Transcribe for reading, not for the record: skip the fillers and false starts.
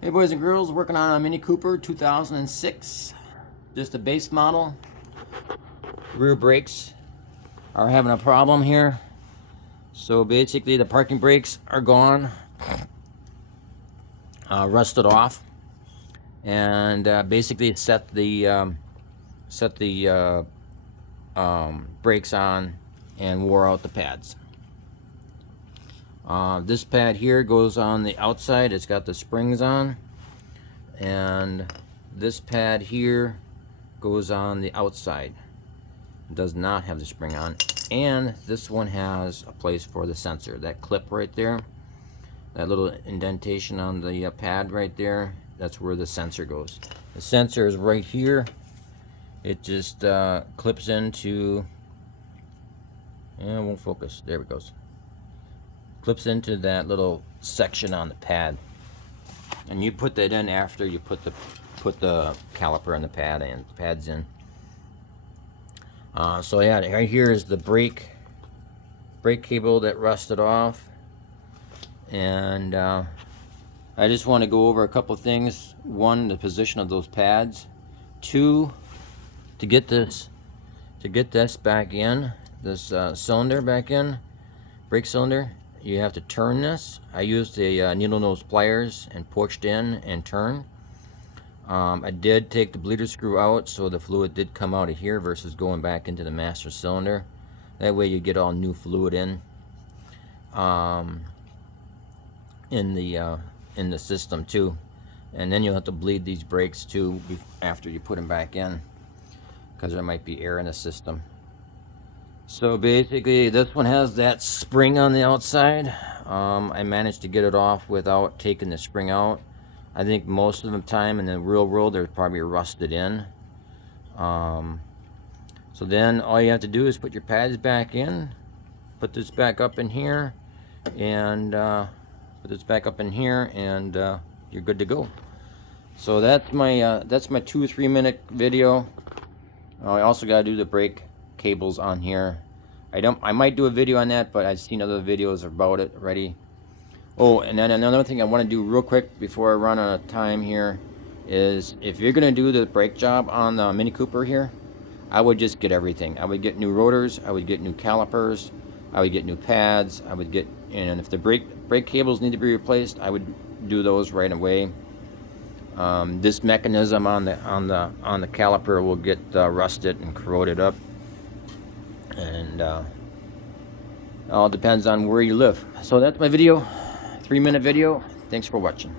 Hey boys and girls, working on a Mini Cooper 2006. Just a base model. Rear brakes are having a problem here. So basically the parking brakes are gone, rusted off, and basically set the brakes on and wore out the pads. This pad here goes on the outside. It's got the springs on, and this pad here goes on the outside. It does not have the spring on, and this one has a place for the sensor. That clip right there, that little indentation on the pad right there, that's where the sensor goes. The sensor is right here. It just clips into, and it won't focus. There it goes. Clips into that little section on the pad, and you put that in after you put the caliper and the pads in. So yeah, right here is the brake cable that rusted off, and I just want to go over a couple things. One, the position of those pads. Two, to get this back in, this cylinder back in, brake cylinder, you have to turn this. I used the needle nose pliers and pushed in and turned. I did take the bleeder screw out, so the fluid did come out of here versus going back into the master cylinder. That way you get all new fluid in the system too. And then you'll have to bleed these brakes too after you put them back in, because there might be air in the system. So basically this one has that spring on the outside. I managed to get it off without taking the spring out. I think most of the time in the real world they're probably rusted in. So then all you have to do is put your pads back in, put this back up in here, and put this back up in here, and you're good to go. So that's my 2-3 minute video. I also got to do the brake cables on here. I might do a video on that, but I've seen other videos about it already. Oh, and then another thing I want to do real quick before I run out of time here is, if you're going to do the brake job on the Mini Cooper here, I would just get everything. I would get new rotors, I would get new calipers, I would get new pads, I would get, and if the brake cables need to be replaced, I would do those right away. This mechanism on the caliper will get rusted and corroded up, and all depends on where you live. So that's my video, 3-minute video. Thanks for watching.